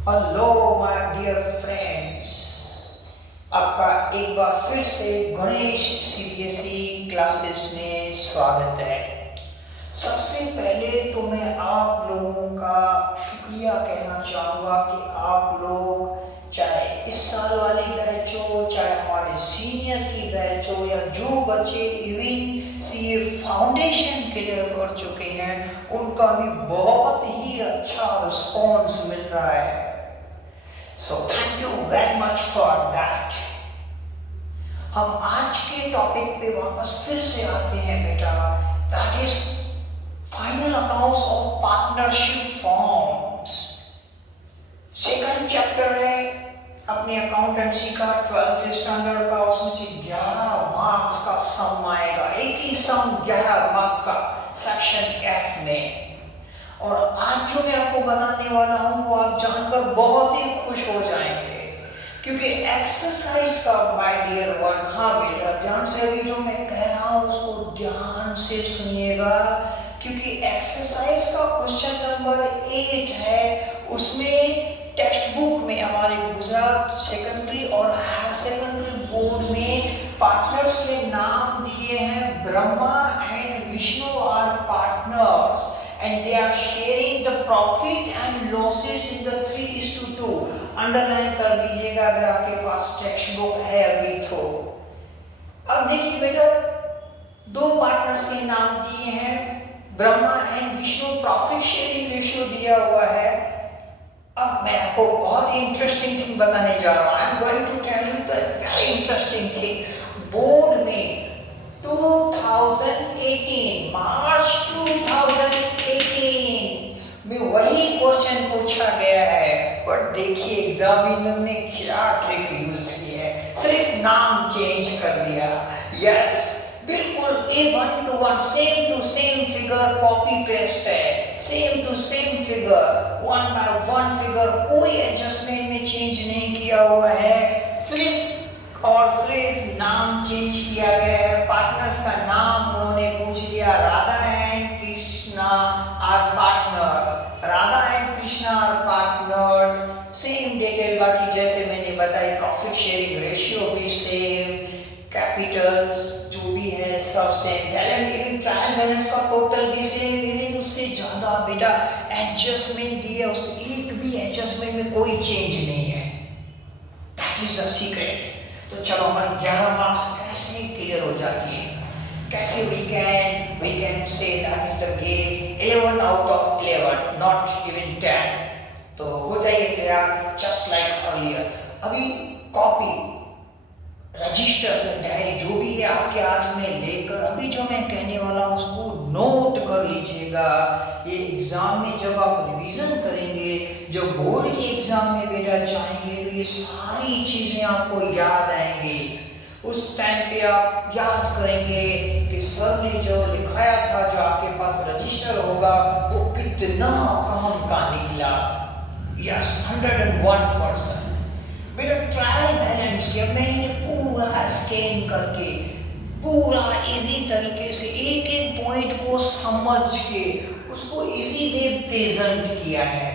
Hello my dear friends. आपका एक बार फिर से गणेश सीबीएसई क्लासेस में स्वागत है। सबसे पहले तो मैं आप लोगों का शुक्रिया कहना चाहूँगा कि आप लोग चाहे इस साल वाली बैच हो, चाहे हमारे सीनियर की बैच हो, या जो बच्चे इवन सीए फाउंडेशन क्लियर कर चुके हैं, उनका भी बहुत ही अच्छा रिस्पॉन्स मिल रहा है। So thank you very much for that. हम आज के टॉपिक पे वापस फिर से आते हैं बेटा, that is final accounts of partnership forms. Second chapter है अपनी अकाउंटेंसी का 12th स्टैंडर्ड का। उसमें से 11 मार्क्स का सम आएगा, एक ही सम 11 मार्क का सेक्शन एफ में। और आज जो मैं आपको बताने वाला हूँ वो आप जानकर बहुत ही खुश हो जाएंगे, क्योंकि एक्सरसाइज का माय डियर वन, हाँ बेटा ध्यान से अभी जो मैं कह रहा हूँ उसको ध्यान से सुनिएगा, क्योंकि एक्सरसाइज का क्वेश्चन नंबर 8 है। उसमें टेक्स्ट बुक में हमारे गुजरात सेकेंडरी और हायर सेकेंडरी बोर्ड में पार्टनर्स के नाम दिए हैं। Brahma and Vishnu are partners and they are sharing the profit and losses in the 3:2। Underline कर दीजिएगा अगर आपके पास टेक्स्ट बुक है अभी तो। अब देखिए बेटा, दो पार्टनर्स के नाम दिए हैं, Brahma and Vishnu, profit sharing ratio दिया हुआ है। अब मैं आपको बहुत ही इंटरेस्टिंग थिंग बताने जा रहा हूं। I am going to tell you the very interesting thing. Board में 2018 मार्च 2018 में वही क्वेश्चन पूछा गया है, पर देखिए एग्जामिनर ने क्या ट्रिक यूज की है, सिर्फ नाम चेंज कर दिया। यस, बिल्कुल a 1 to 1 same to same figure copy paste है, same to same figure 1 by 1 figure, कोई एडजस्टमेंट में चेंज नहीं किया हुआ है, सिर्फ और सिर्फ नाम चेंज किया गया है। पार्टनर्स का नाम उन्होंने पूछ लिया, Radha and Krishna are partners, Radha and Krishna are partners. Same detail बाकी जैसे मैंने बताई, प्रॉफिट शेयरिंग रेशियो भी सेम, कैपिटल्स जो भी है सब सेम, बैलेंस ट्रायल बैलेंस का टोटल भी सेम, इवन उससे ज्यादा बेटा एडजस्टमेंट दिए, उस एक भी एडजस्टमेंट में कोई चेंज नहीं है। That is the secret. तो चलो हमारी 11 मार्क्स कैसे क्लियर हो जाती है, कैसे we can say that is the game 11 out of 11, not even 10। तो हो जाइए तैयार जस्ट लाइक अर्लियर। अभी कॉपी, रजिस्टर, डायरी जो भी है आपके हाथ में लेकर अभी जो मैं कहने वाला हूँ उसको नोट कर लीजिएगा। ये एग्जाम में जब आप रिवीजन करेंगे, जब बोर्ड के एग्जाम में बेटा जाएंगे, तो ये सारी चीजें आपको याद आएंगी। उस टाइम पे आप याद करेंगे कि सर ने जो लिखाया था, जो आपके पास रजिस्टर होगा वो कितना काम का निकला। यस, 101%। बेटा ट्रायल बैलेंस किया मैंने पूरा स्कैन करके, पूरा इजी तरीके से एक एक पॉइंट को समझ के उसको इजी वे प्रेजेंट किया है।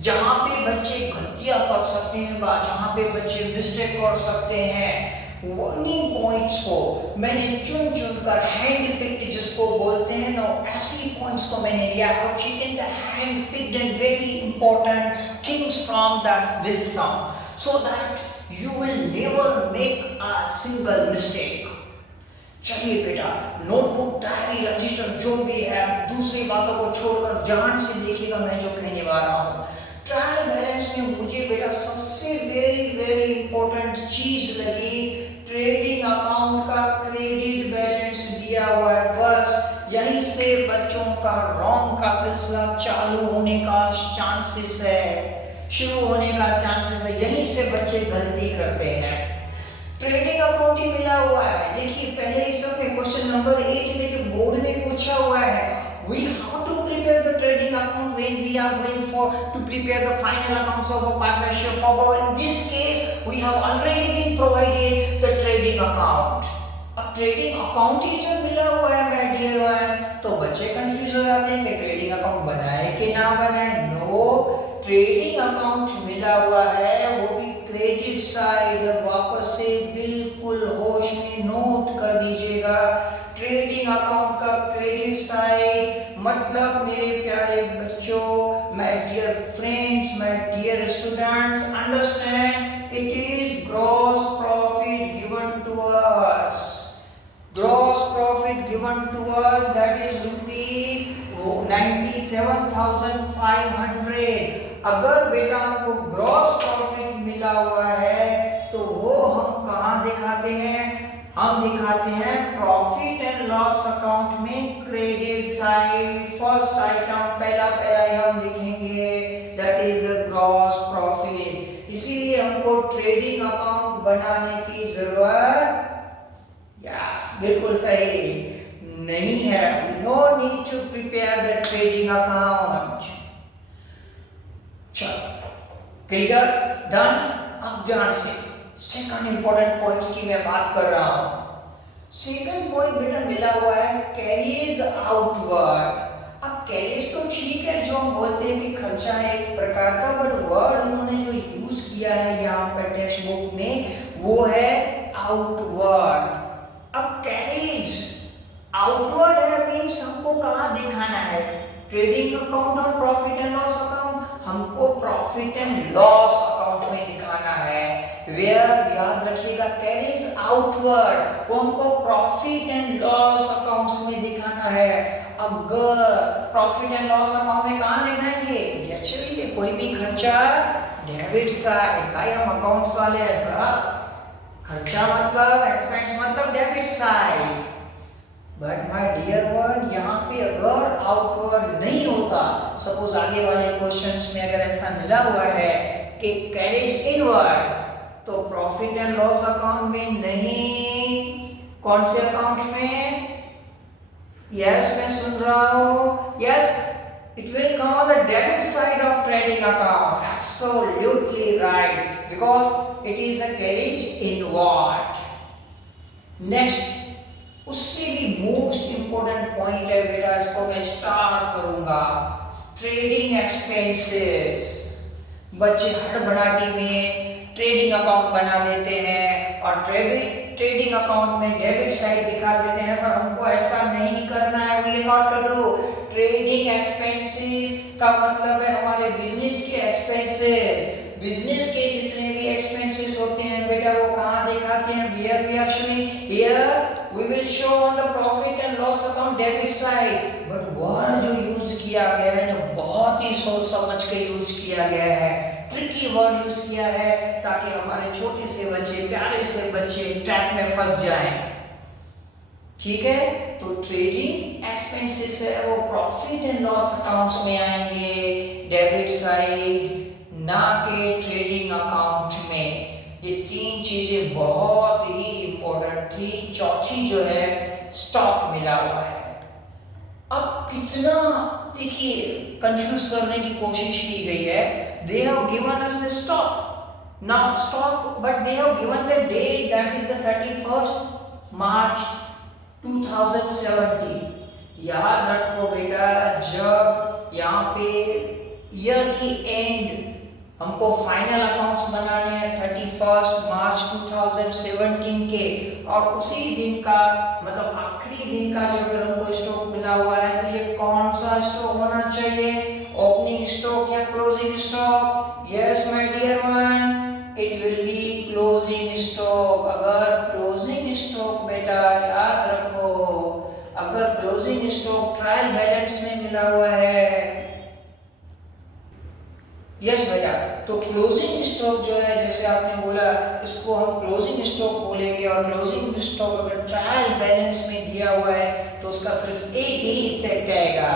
जहाँ पे बच्चे गलतियां कर सकते हैं, जहाँ पे बच्चे मिस्टेक कर सकते हैं, उन्हीं पॉइंट्स को मैंने चुन चुन कर हैंड पिक्ड जिसको बोलते हैं ना, ऐसी पॉइंट्स को मैंने लिया और चेकन the hand picked and very important things from that this some, so that you will never make a single mistake। चलिए बेटा, नोटबुक, डायरी, रजिस्टर जो भी है, दूसरी बातों को छोड़कर ध्यान से देखिएगा मैं जो कहने वाला हूँ। ट्रायल बैलेंस में मुझे बेटा सबसे वेरी वेरी इंपॉर्टेंट चीज लगी, ट्रेडिंग अकाउंट का क्रेडिट बैलेंस दिया हुआ है। बस यहीं से बच्चों का रॉन्ग का सिलसिला चालू होने का चांसेस है, शुरू होने का चांसेस है, यहीं से बच्चे गलती करते हैं। ट्रेडिंग अकाउंट ही मिला हुआ है, देखिए पहले ही सब में क्वेश्चन नंबर 8 देखिए बोर्ड में पूछा हुआ है, we have to prepare the trading account when we are going for to prepare the final accounts of a partnership for, in this case we have already been provided the trading account। और trading account ही जो मिला हुआ है my dear one, तो बच्चे confuse हो जाते हैं कि ट्रेडिंग अकाउंट बनाए कि ना बनाए। नो, ट्रेडिंग अकाउंट मिला हुआ है वो भी क्रेडिट साइड, वापस से बिल्कुल होश में नोट कर दीजिएगा। ट्रेडिंग अकाउंट का क्रेडिट साइड मतलब मेरे प्यारे बच्चों, my dear friends, my dear students, understand it is gross profit given to us. Gross profit given to us, that is rupees 97,500। अगर बेटा हमको ग्रॉस प्रॉफिट मिला हुआ है तो वो हम कहाँ दिखाते हैं? हम दिखाते हैं प्रॉफिट एंड लॉस अकाउंट में क्रेडिट साइड। फर्स्ट आइटम पहला हम लिखेंगे, that is the gross profit. इसीलिए हमको ट्रेडिंग अकाउंट बनाने की जरूरत यस बिल्कुल सही नहीं है। No need to prepare the trading account. चलो क्लियर, डन। अब ध्यान से सेकंड इंपॉर्टेंट पॉइंट्स की मैं बात कर रहा हूं। सेकंड पॉइंट बेटा मिला हुआ है कैरीज आउटवर्ड। अब कैरीज तो ठीक है, जो हम बोलते हैं कि खर्चा है एक प्रकार का, बट वर्ड उन्होंने जो यूज किया है यहाँ पर टेक्स्ट बुक में वो है आउटवर्ड। अब कैरीज आउटवर्ड है मींस हमको कहाँ दिखाना है? ट्रेडिंग अकाउंट और प्रॉफिट एंड लॉस अकाउंट हमको प्रॉफिट एंड लॉस अकाउंट में दिखाना है। वेयर याद रखिएगा कैरीज आउटवर्ड वो हमको प्रॉफिट एंड लॉस अकाउंट्स में दिखाना है। अगर प्रॉफिट एंड लॉस अकाउंट में कहाँ दिखाएंगे? चलिए कोई भी खर्चा डेबिट साइड, भाई हम अकाउंट्स वाले हैं साहब, खर्चा मतलब एक्सपेंस मतलब debit side. But my dear one, यहाँ पे अगर आउटवर्ड नहीं होता, सपोज आगे वाले क्वेश्चंस में अगर ऐसा मिला हुआ है कि कैरेज इनवर्ड, तो प्रॉफिट एंड लॉस अकाउंट में नहीं, कौन से अकाउंट में? यस मैं सुन रहा हूँ, yes it will come on the debit side of trading account। Absolutely right, because it is a carriage inward। Next उससे भी मोस्ट इंपोर्टेंट पॉइंट है बेटा, इसको मैं स्टार करूंगा, ट्रेडिंग एक्सपेंसेस। बच्चे हड़बड़ाहटी में ट्रेडिंग अकाउंट बना देते हैं और ट्रेडिंग अकाउंट में डेबिट साइड दिखा देते हैं, पर हमको ऐसा नहीं करना है। We are not to do. Trading expenses का मतलब है हमारे बिजनेस के एक्सपेंसेस। बिजनेस के जितने भी एक्सपेंसेस होते हैं बेटा वो कहाँ दिखाते हैं? Where we are showing here we will show on the profit and loss account debit side. But word जो यूज किया गया है ना, बहुत ही सोच समझ के यूज किया गया है, ट्रिकी वर्ड यूज किया है ताकि हमारे छोटे से बच्चे, प्यारे से बच्चे ट्रैप में फंस जाएं। ठीक है, तो ट्रेडिंग एक्सपेंसेस है वो प्रॉफिट एंड लॉस अकाउंट्स में आएंगे, डेबिट साइड, ना के ट्रेडिंग अकाउंट में। ये तीन चीजें बहुत ही इंपॉर्टेंट थी। चौथी जो है स्टॉक मिला हुआ है। अब कितना देखिए कंफ्यूज करने की कोशिश की गई है। They have given us the stock, not stock, but they have given the date, that is the 31 March 2017। याद रखो बेटा, जब यहाँ पे ईयर की एंड हमको फाइनल अकाउंट्स बनाने हैं 31 मार्च 2017 के, और उसी दिन का मतलब आखिरी दिन का जो अगर हमको स्टॉक मिला हुआ है तो ये कौन सा स्टॉक होना चाहिए? ओपनिंग स्टॉक या closing stock? Yes my dear one, it will be closing stock. अगर क्लोजिंग स्टॉक बेटा याद रखो, अगर क्लोजिंग स्टॉक ट्रायल बैलेंस में मिला हुआ है, यस बेटा, तो क्लोजिंग स्टॉक जो है जैसे आपने बोला इसको हम क्लोजिंग स्टॉक बोलेंगे, और क्लोजिंग स्टॉक अगर ट्रायल बैलेंस में दिया हुआ है तो उसका सिर्फ एक ही इफेक्ट आएगा,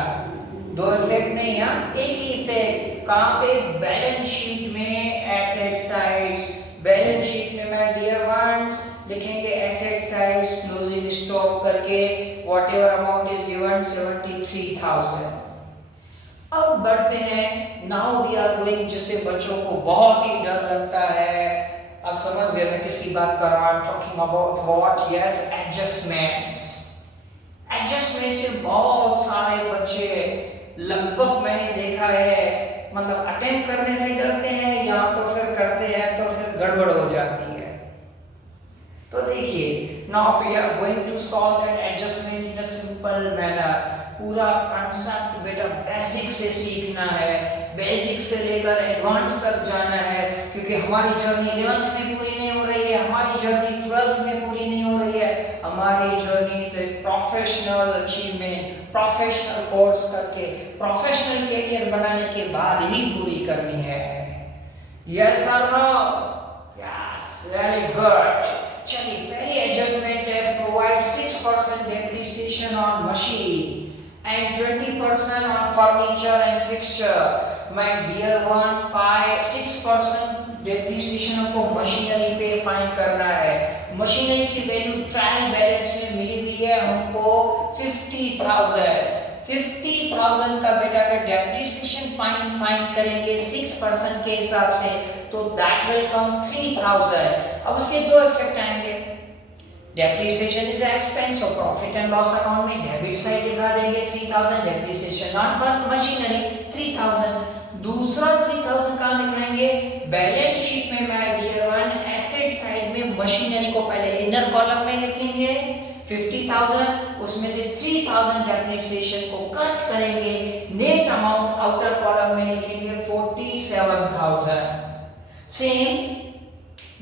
दो इफेक्ट नहीं, यहाँ एक ही इफेक्ट। कहाँ पे? बैलेंस शीट में एसेट साइड्स। बैलेंस शीट में माय डियर वंस लिखेंगे एसेट साइड्स क्लोजिंग स्टॉक करके, व्हाटएवर अमाउंट इज गिवन 73,000। अब बढ़ते हैं, नाउ वी आर गोइंग, जिससे बच्चों को बहुत ही डर लगता है। अब समझ गए मैं किसकी बात कर रहा हूं? Talking about what? Yes, adjustments. Adjustment से बहुत सारे बच्चे, लगभग मैंने देखा है मतलब अटेम्प्ट करने से डरते हैं या तो फिर करते हैं तो फिर गड़बड़ हो जाती है। तो देखिए, now we are going to solve that adjustment in a simple manner. पूरा कंसेप्ट बेटा बेसिक से सीखना है, बेसिक से लेकर एडवांस तक जाना है, क्योंकि हमारी जर्नी 11th में पूरी नहीं हो रही है, हमारी जर्नी 12th में पूरी नहीं हो रही है, हमारी जर्नी तो एक प्रोफेशनल अचीवमेंट, प्रोफेशनल कोर्स करके प्रोफेशनल कैरियर बनाने के बाद ही पूरी करनी है। यस और नो? Yes, very good. चलिए, पहली एडजस्टमेंट है, provide 6% depreciation on machine and 20% on furniture and fixture. My dear one, 6% depreciation हमको मशीनरी पे फाइंड करना है। मशीनरी की वैल्यू ट्रायल बैलेंस में मिली हुई है हमको 50,000 का बेटा अगर डेप्रिसिएशन फाइंड करेंगे 6% के हिसाब से तो दैट विल कम 3,000। अब उसके दो इफेक्ट आएंगे। डेप्रिसिएशन इज एक्सपेंस और प्रॉफिट एंड लॉस अकाउंट में डेबिट साइड दिखा देंगे 3,000, डेप्रिसिएशन ऑन मशीनरी 3,000। दूसरा 3,000 कहाँ दिखाएंगे? बैलेंस शीट में my dear one, asset side में मशीनरी को पहले इनर कॉलम में लिखेंगे 50,000, उसमें से 3,000 डेप्रिसिएशन को कट करेंगे, नेट अमाउंट आउटर कॉलम में लिखेंगे 47,000। सेम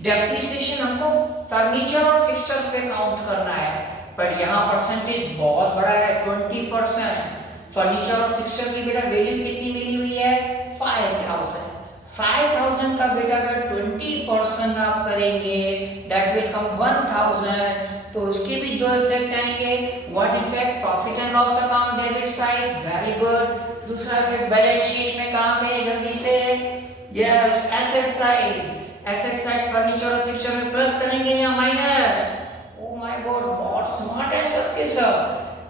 डेप्रिसिएशन हमको फर्नीचर और फिक्सचर पे काउंट करना है, बट यहाँ परसेंटेज बहुत बड़ा है 20%। फर्नीचर और फिक्सचर की बेटा वैल्यू कितनी मिली हुई है? 5,000 का बेटा अगर 20% आप करेंगे दैट विल कम 1,000। तो उसके भी दो इफेक्ट आएंगे। One effect profit and loss account debit side, very good. दूसरा इफेक्ट बैलेंस शीट में कहाँ पे? जल्दी से, yes, asset side. Asset side furniture और फिक्सचर में प्लस करेंगे या minus? Oh my God, what smart है सबके सब।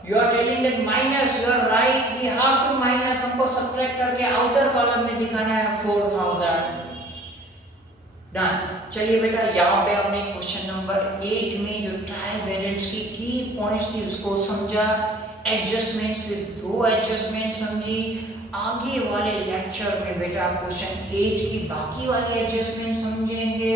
You are telling that minus, you are right, we have to minus, हमको सब्ट्रैक्ट करके आउटर कॉलम में दिखाना है 4,000। डन। चलिए बेटा, यहाँ पे हमने क्वेश्चन नंबर 8 में जो ट्रायल बैलेंस की पॉइंट्स थी उसको समझा। एडजस्टमेंट, सिर्फ 2 एडजस्टमेंट समझी। आगे वाले लेक्चर में बेटा क्वेश्चन 8 की बाकी वाली एडजस्टमेंट समझेंगे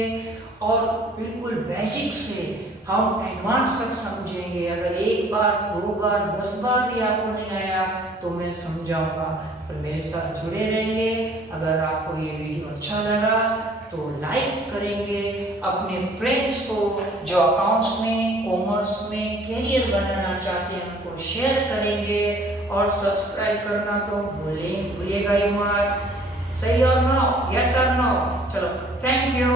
और बिल्कुल बेसिक से हम एडवांस तक समझेंगे। अगर एक बार, 2 बार, 10 बार भी आपको नहीं आया तो मैं समझाऊंगा, पर मेरे साथ जुड़े रहेंगे। अगर आपको ये वीडियो अच्छा लगा तो लाइक करेंगे, अपने फ्रेंड्स को जो अकाउंट्स में, कॉमर्स में कैरियर बनाना चाहते हैं उनको शेयर करेंगे और सब्सक्राइब करना तो भूलिएगा ही मत। सही और नो? यस और नो? चलो, थैंक यू।